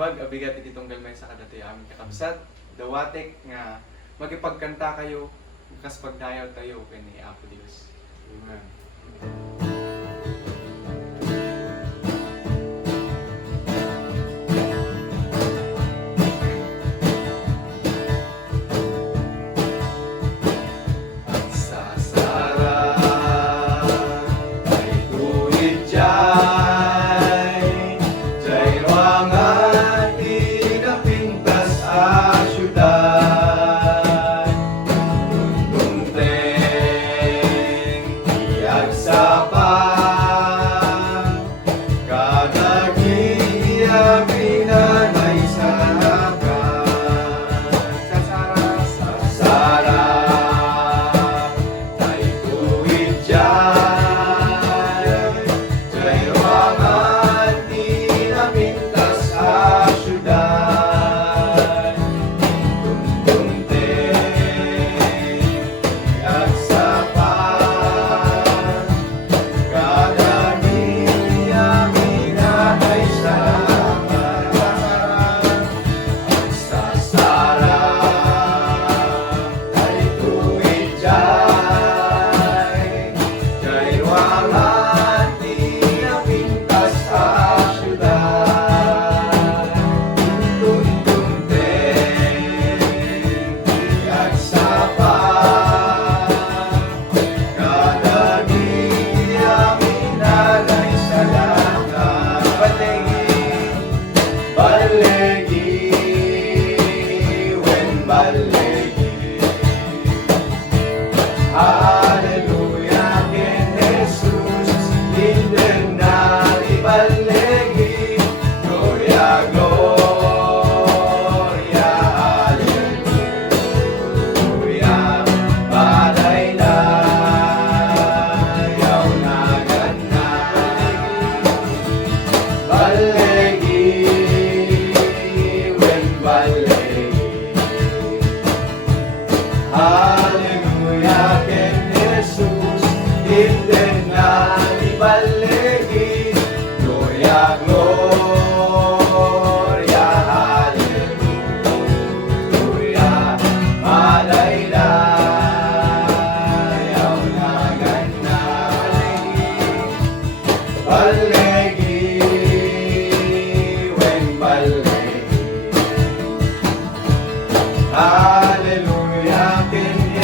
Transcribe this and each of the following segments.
Imbag, abigat iti tunggal may sa kadati aming kakabsat. Dawatek nga magipagkanta kayo, kas pagdayaw tayo kini Apo Dios. Amen. Hallelujah,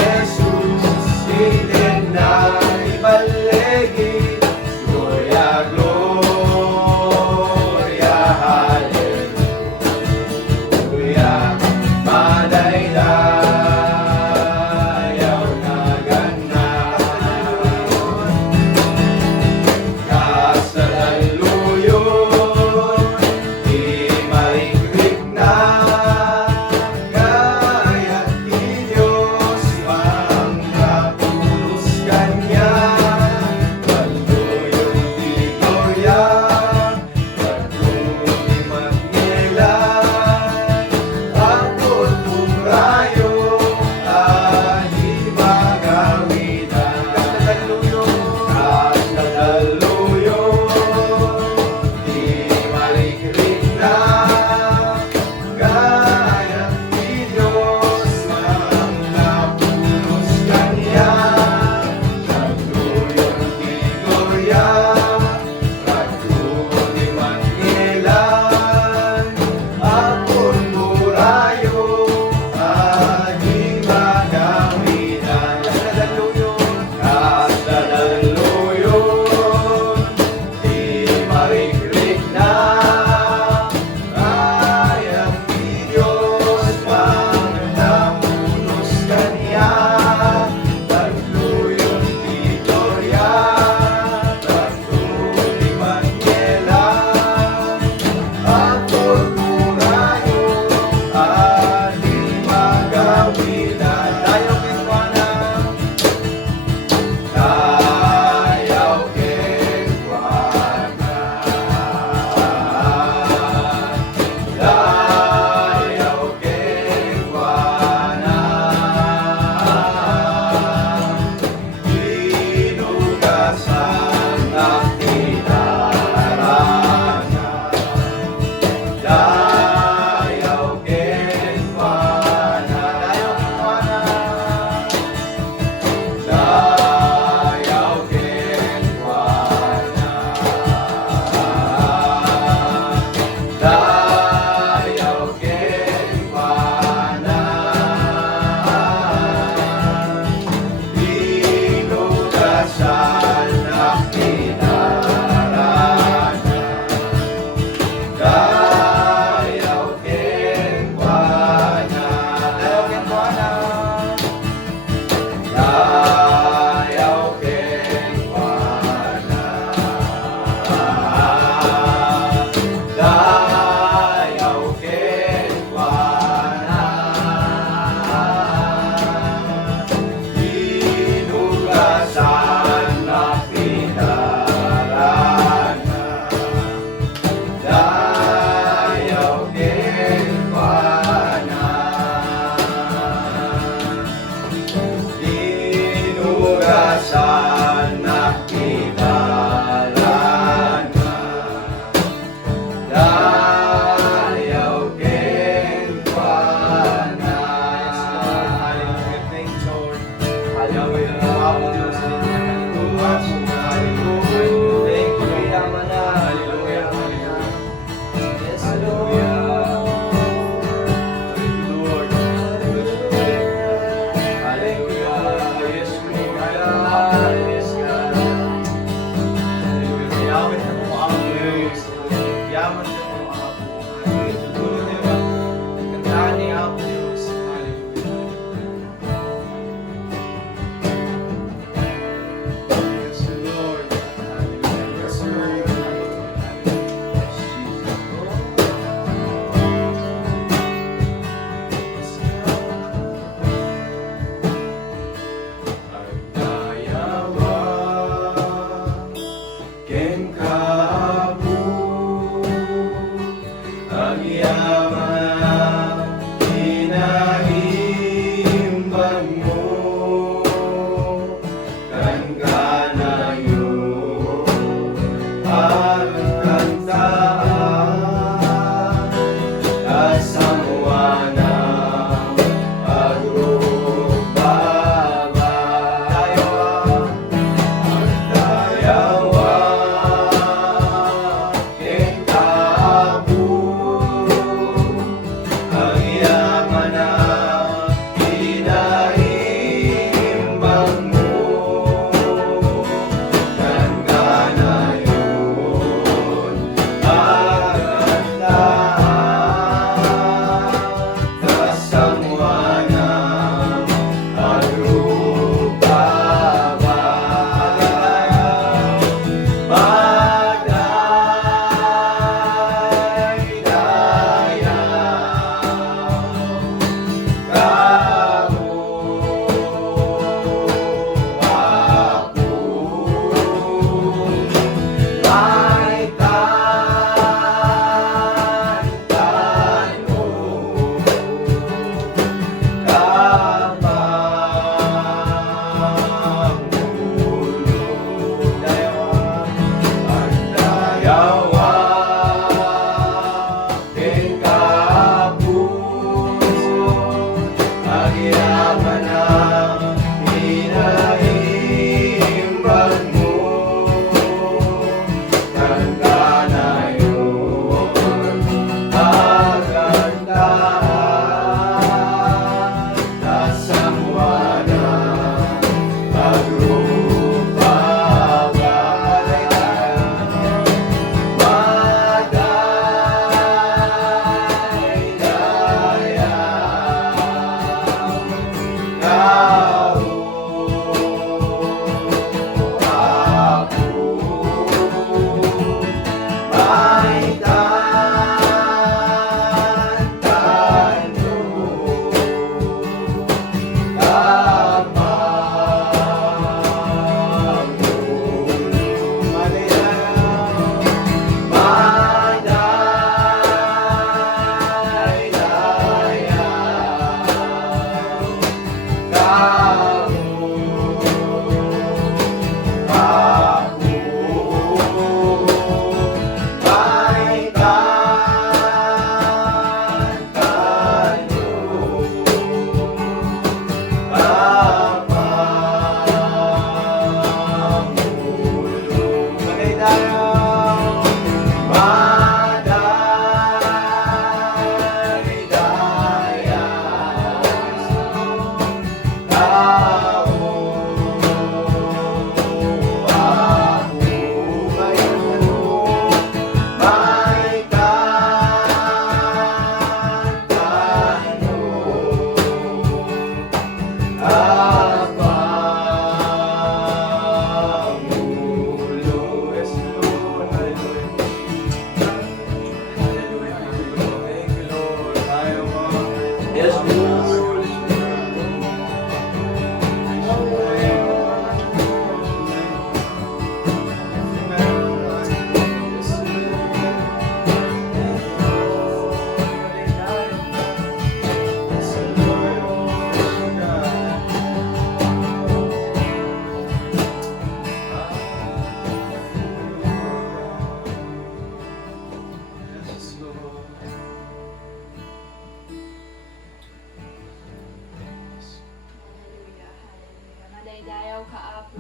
Madaydayaw ka ako.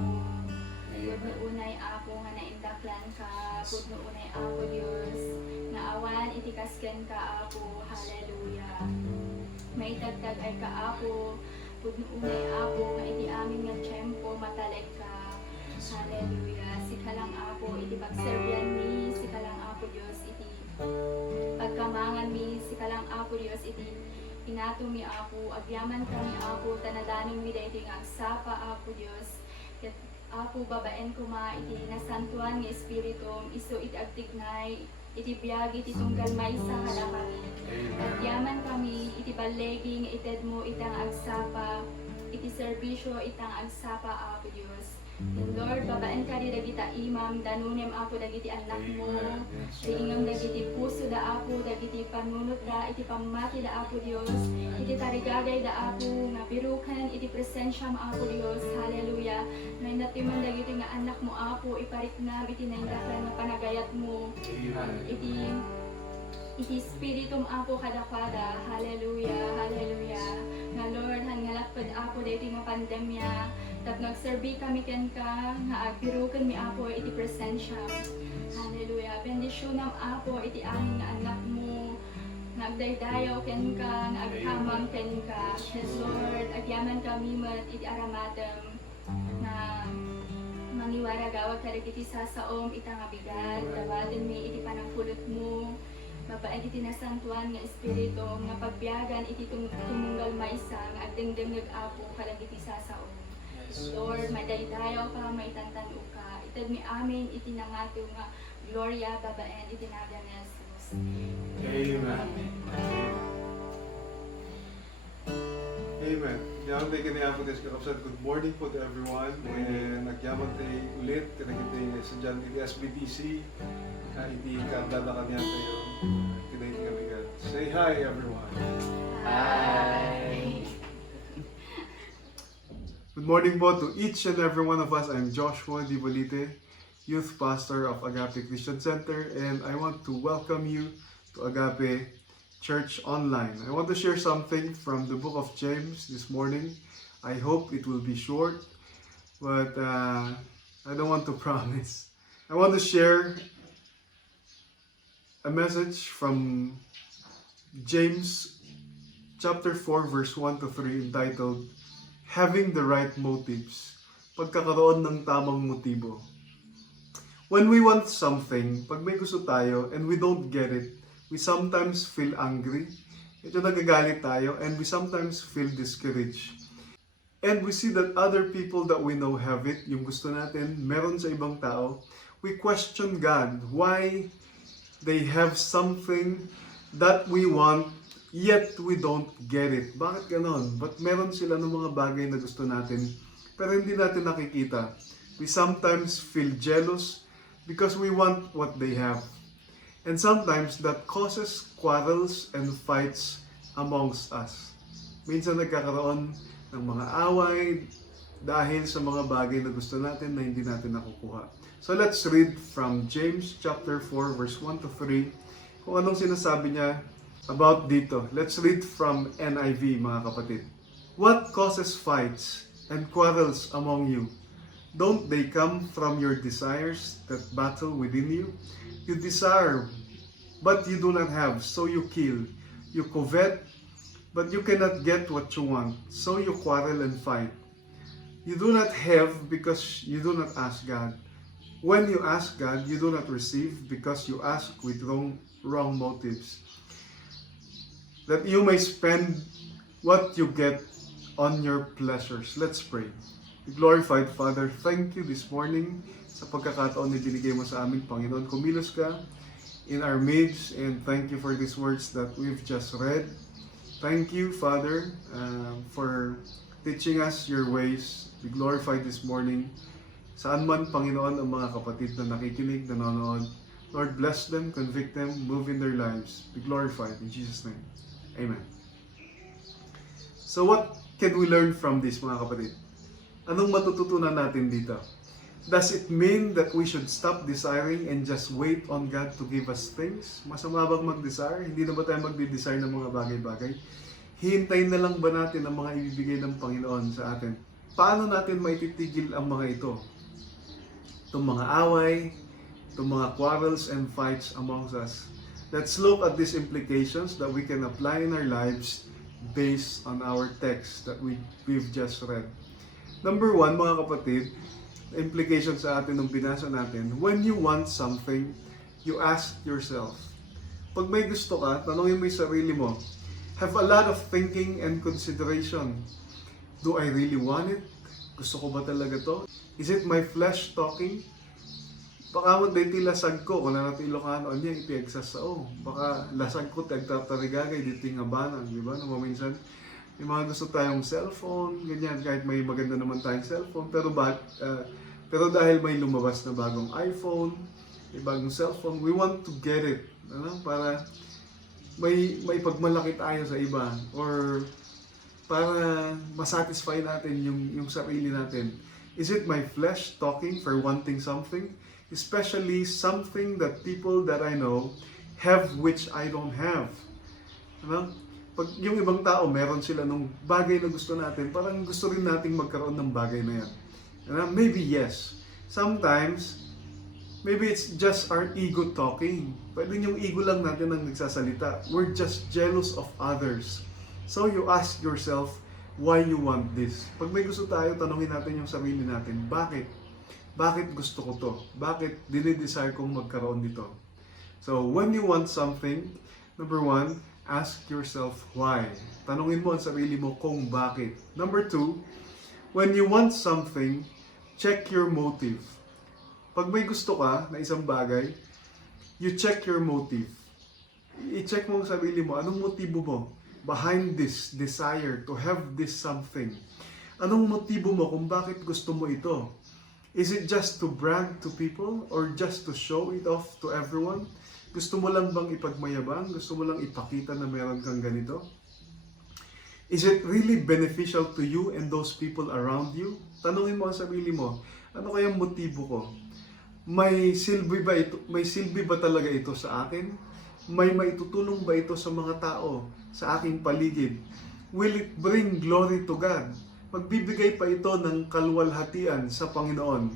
Pudno unay ako nga naindaklan ka. Pudno unay ako Dios. Nga awan itikasken ka ako. Hallelujah. Maitagtag ay ka ako. Pudno unay ako nga iti amin nga tiyempo mataleg ka. Hallelujah. Sika lang ako iti pagserbian mi. Sika lang ako Dios iti pagkamangan mi. Sika lang ako Dios iti inato mi ako, agyaman kami ako, tanadanon mi daytoy nga agsapa ako Dios. Ket ako babaen ko ma iti nasantuan nga espiritum, isu iti agtignay, iti biyag iti tunggal maysa hala kami. Agyaman kami iti balegi nga ited mo itang agsapa, iti serbisyo itang agsapa ako Dios. And Lord, babaen ka di dagita imam, danunem ako dagiti anak mo, diingam dagiti puso da ako, dagiti panunot da, iti pamati da ako Dios, iti tarigagay da ako, nga birukan, iti presensya mo ako Dios, hallelujah. Naindatiman dagiti nga anak mo ako, ipariknam, iti naindaklan nga panagayat mo, iti spiritum ako kadakwada, hallelujah, hallelujah. Nga Lord, hangalakpad ako dito nga pandemya, tap nagserbi kami ken ka, nga agbirukan mi ako iti presensya. Hallelujah. Bendisyonam ako iti amin nga anak mo. Nagdaydayaw ken ka, nga agkamam ken ka. Yes Lord, agyaman kami mat iti aramatem na mangiwara gawag kadagiti sasaom itang abigat. Dawaten mi iti panagpulot mo. Mabait iti nasantuan nga espiritu nga pagbiyagan iti tumunggal maysa nga agdengdengeg ako kadagiti sasaom. Lord, madaydayaw ka, maitantanog ka. Itad mi amin, itinangato nga Gloria, babaen, itinaga ni Jesus. Amen. Amen. Yaman tayo kaniya po tayo kakapsat. Good morning po to everyone. And nagyaman tayo ulit. Kanagin tayo sa dyan iti SBTC. Iti kandala kanya tayo. Kinayin kami ka. Say hi everyone. Hi! Good morning po to each and every one of us. I'm Joshua Di Bolite, Youth Pastor of Agape Christian Center, and I want to welcome you to Agape Church Online. I want to share something from the book of James this morning. I hope it will be short, but I don't want to promise. I want to share a message from James chapter 4 verse 1 to 3 entitled Having the Right Motives, pagkakaroon ng tamang motibo. When we want something, pag may gusto tayo and we don't get it, we sometimes feel angry, ito nagagalit tayo, and we sometimes feel discouraged. And we see that other people that we know have it, yung gusto natin, meron sa ibang tao. We question God why they have something that we want, yet we don't get it. Bakit ganon? Ba't meron sila ng mga bagay na gusto natin, pero hindi natin nakikita? We sometimes feel jealous because we want what they have. And sometimes that causes quarrels and fights amongst us. Minsan nagkakaroon ng mga away dahil sa mga bagay na gusto natin na hindi natin nakukuha. So let's read from James chapter 4 verse 1 to 3 kung anong sinasabi niya about dito. Let's read from NIV, mga kapatid. What causes fights and quarrels among you? Don't they come from your desires that battle within you? You desire, but you do not have, so you kill. You covet, but you cannot get what you want, so you quarrel and fight. You do not have because you do not ask God. When you ask God, you do not receive because you ask with wrong motives, that you may spend what you get on your pleasures. Let's pray. Glorified Father, thank you this morning sa pagkakataon na binigay mo sa amin, Panginoon. Kumilos ka in our midst, and thank you for these words that we've just read. Thank you, Father, for teaching us your ways. Be glorified this morning. Saan man, Panginoon, ang mga kapatid na nakikinig, nanonood, Lord, bless them, convict them, move in their lives. Be glorified in Jesus' name. Amen. So what can we learn from this, mga kapatid? Anong matututunan natin dito? Does it mean that we should stop desiring and just wait on God to give us things? Masama bang mag-desire? Hindi na ba tayo magde-desire ng mga bagay-bagay? Hihintayin na lang ba natin ang mga ibibigay ng Panginoon sa atin? Paano natin maititigil ang mga ito? Itong mga away, itong mga quarrels and fights amongst us. Let's look at these implications that we can apply in our lives based on our text that we've just read. Number one, mga kapatid, implication sa atin nung binasa natin, when you want something, you ask yourself. Pag may gusto ka, tanongin mo yung sarili mo. Have a lot of thinking and consideration. Do I really want it? Gusto ko ba talaga to? Is it my flesh talking? Baka mo dahil lasag ko, kung na natin Ilocano, niya iti agsasao. Baka lasag ko, tagtatarigagay, dito yung abanan, di ba? Nung minsan, yung mga gusto tayong cellphone, ganyan, kahit may maganda naman tayong cellphone, pero dahil may lumabas na bagong iPhone, may bagong cellphone, we want to get it, para may pagmalaki tayo sa iba, or para masatisfy natin yung sarili natin. Is it my flesh talking for wanting something? Especially something that people that I know have which I don't have. Pag yung ibang tao, meron sila nung bagay na gusto natin, parang gusto rin nating magkaroon ng bagay na yan. Maybe yes. Sometimes, maybe it's just our ego talking. Pwede yung ego lang natin ang nagsasalita. We're just jealous of others. So you ask yourself, why you want this? Pag may gusto tayo, tanungin natin yung sarili natin, bakit? Bakit gusto ko to? Bakit dinidesire kong magkaroon nito? So, when you want something, number one, ask yourself why. Tanungin mo ang sarili mo kung bakit. Number two, when you want something, check your motive. Pag may gusto ka na isang bagay, you check your motive. I-check mo ang sarili mo, anong motibo mo behind this desire to have this something? Anong motibo mo kung bakit gusto mo ito? Is it just to brag to people or just to show it off to everyone? Gusto mo lang bang ipagmayabang? Gusto mo lang ipakita na meron kang ganito? Is it really beneficial to you and those people around you? Tanungin mo ang sarili mo, ano kayang motibo ko? May silbi ba talaga ito sa akin? May maitutulong ba ito sa mga tao sa aking paligid? Will it bring glory to God? Magbibigay pa ito ng kaluwalhatian sa Panginoon.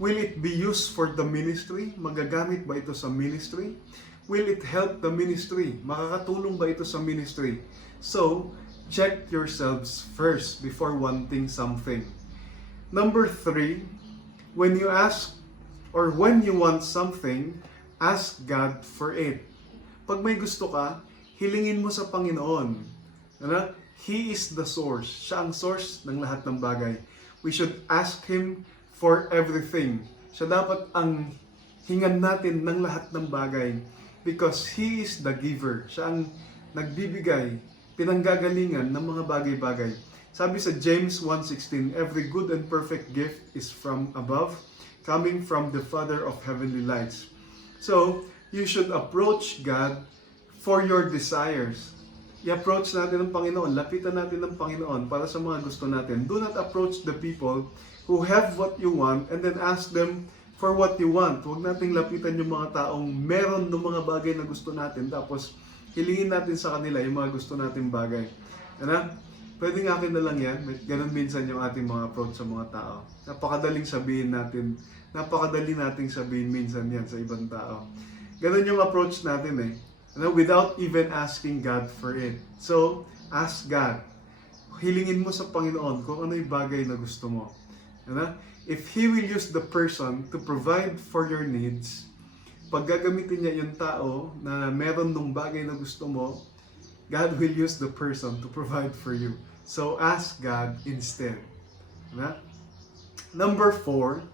Will it be used for the ministry? Magagamit ba ito sa ministry? Will it help the ministry? Makakatulong ba ito sa ministry? So, check yourselves first before wanting something. Number three, when you ask or when you want something, ask God for it. Pag may gusto ka, hilingin mo sa Panginoon. He is the source. Siya ang source ng lahat ng bagay. We should ask Him for everything. Siya dapat ang hingan natin ng lahat ng bagay because He is the giver. Siya ang nagbibigay, pinanggagalingan ng mga bagay-bagay. Sabi sa James 1:16, every good and perfect gift is from above, coming from the Father of heavenly lights. So, you should approach God for your desires. I-approach natin ang Panginoon, lapitan natin ang Panginoon para sa mga gusto natin. Do not approach the people who have what you want and then ask them for what you want. Huwag nating lapitan yung mga taong meron ng mga bagay na gusto natin tapos hilingin natin sa kanila yung mga gusto nating bagay. Ano? Pwedeng akin na lang yan. Ganun minsan yung ating mga approach sa mga tao. Napakadali nating sabihin minsan yan sa ibang tao. Ganun yung approach natin eh. Without even asking God for it. So, ask God. Hilingin mo sa Panginoon kung ano yung bagay na gusto mo. If He will use the person to provide for your needs, pag gagamitin niya yung tao na meron ng bagay na gusto mo, God will use the person to provide for you. So, ask God instead. Number 4,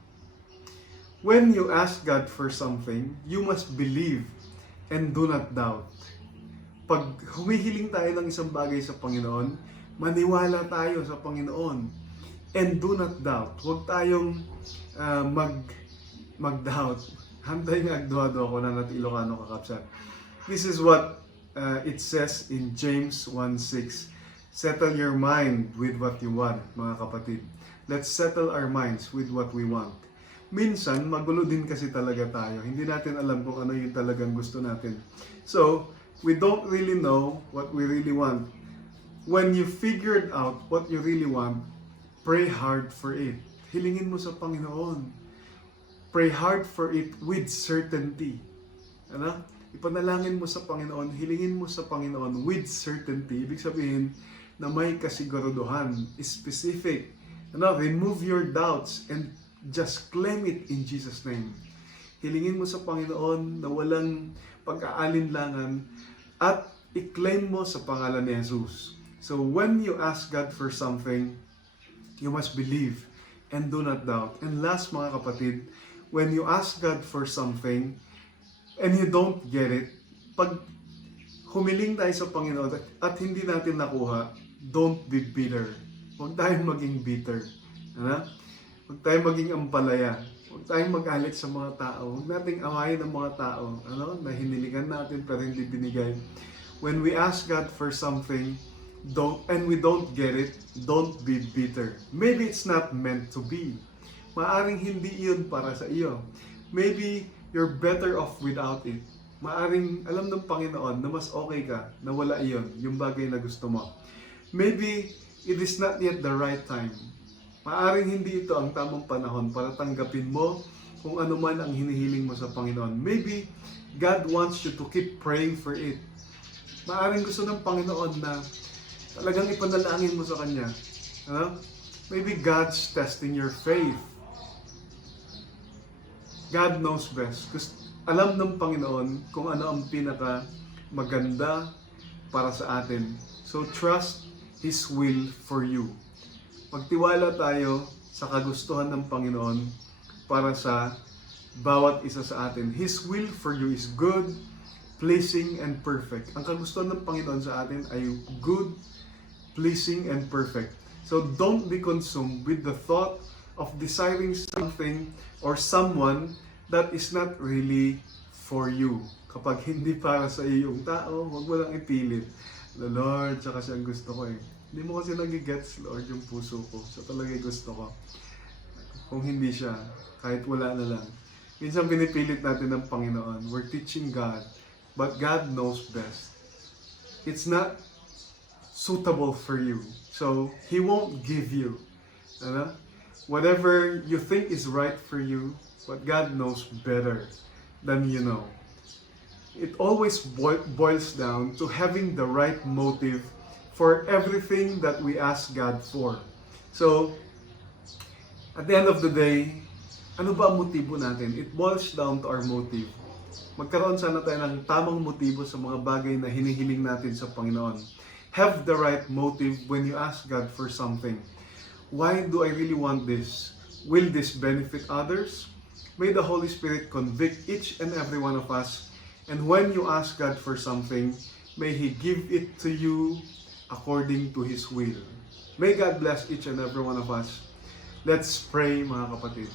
when you ask God for something, you must believe and do not doubt. Pag humihiling tayo ng isang bagay sa Panginoon, maniwala tayo sa Panginoon. And do not doubt. Huwag tayong mag-doubt. Hantay nga agduado ako na natin Ilocano kakapsat. This is what it says in James 1:6. Settle your mind with what you want, mga kapatid. Let's settle our minds with what we want. Minsan, magulo din kasi talaga tayo. Hindi natin alam kung ano yung talagang gusto natin. So, we don't really know what we really want. When you figured out what you really want, pray hard for it. Hilingin mo sa Panginoon. Pray hard for it with certainty. Ipanalangin mo sa Panginoon, hilingin mo sa Panginoon with certainty. Ibig sabihin na may kasiguraduhan, specific. Remove your doubts and just claim it in Jesus' name. Hilingin mo sa Panginoon na walang pag-aalinlangan at i-claim mo sa pangalan ni Jesus. So when you ask God for something, you must believe and do not doubt. And last, mga kapatid, when you ask God for something and you don't get it, pag humiling tayo sa Panginoon at hindi natin nakuha, don't be bitter. Huwag tayong maging bitter. Huwag tayong maging ampalaya. Huwag tayong mag-alit sa mga tao. Huwag nating awayin ang mga tao na hinilingan natin pero hindi binigay. When we ask God for something and we don't get it, don't be bitter. Maybe it's not meant to be. Maaring hindi iyon para sa iyo. Maybe you're better off without it. Maaring alam ng Panginoon na mas okay ka na wala iyon, yung bagay na gusto mo. Maybe it is not yet the right time. Maaring hindi ito ang tamang panahon para tanggapin mo kung ano man ang hinihiling mo sa Panginoon. Maybe God wants you to keep praying for it. Maaring gusto ng Panginoon na talagang ipanalangin mo sa Kanya. Maybe God's testing your faith. God knows best. Alam ng Panginoon kung ano ang pinaka maganda para sa atin. So trust His will for you. Magtiwala tayo sa kagustuhan ng Panginoon para sa bawat isa sa atin. His will for you is good, pleasing, and perfect. Ang kagustuhan ng Panginoon sa atin ay good, pleasing, and perfect. So don't be consumed with the thought of desiring something or someone that is not really for you. Kapag hindi para sa iyo yung tao, huwag mo lang ipilit. Lord, siya kasi ang gusto ko eh. Hindi mo kasi nagigets, Lord, yung puso ko. Siya talaga yung gusto ko. Kung hindi siya, kahit wala na lang. Minsan pinipilit natin ng Panginoon. We're teaching God. But God knows best. It's not suitable for you. So, He won't give you. Whatever you think is right for you, but God knows better than you know. It always boils down to having the right motive for everything that we ask God for. So, at the end of the day, ano ba ang motibo natin? It boils down to our motive. Magkaroon sana tayo ng tamang motibo sa mga bagay na hinihiling natin sa Panginoon. have the right motive when you ask God for something. Why do I really want this? Will this benefit others? May the Holy Spirit convict each and every one of us. And when you ask God for something, may He give it to you according to His will. May God bless each and every one of us. Let's pray, mga kapatid.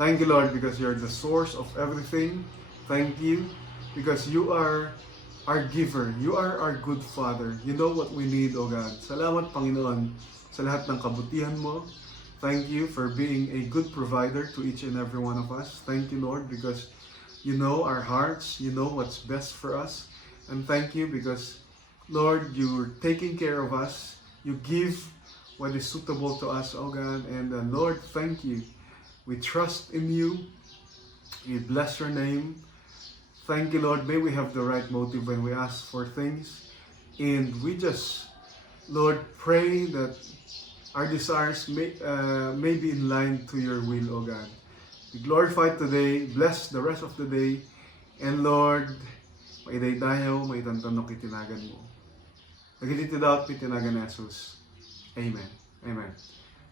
Thank you, Lord, because you're the source of everything. Thank you because you are our giver. You are our good Father. You know what we need, O God. Salamat, Panginoon, sa lahat ng kabutihan mo. Thank you for being a good provider to each and every one of us. Thank you, Lord, because you know our hearts. You know what's best for us. And thank you because, Lord, you're taking care of us. You give what is suitable to us, O God. And Lord, thank you. We trust in you. We bless your name. Thank you, Lord. May we have the right motive when we ask for things. And we just, Lord, pray that our desires may be in line to your will, O God. We glorify today. Bless the rest of the day. And Lord, maidaydayaw, maitantanok itinagan mo. Nagititidawat itinagan ni Jesus. Amen. Amen.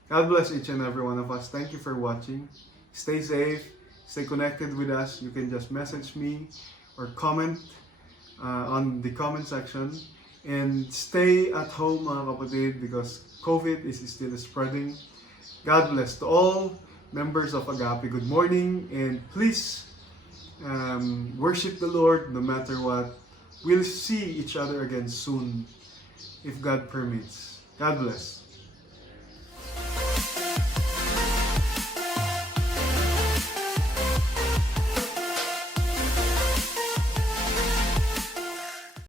God bless each and every one of us. Thank you for watching. Stay safe. Stay connected with us. You can just message me or comment on the comment section. And stay at home, mga kapatid, because COVID is still spreading. God bless to all members of Agape. Good morning, and please worship the Lord no matter what. We'll see each other again soon, if God permits. God bless.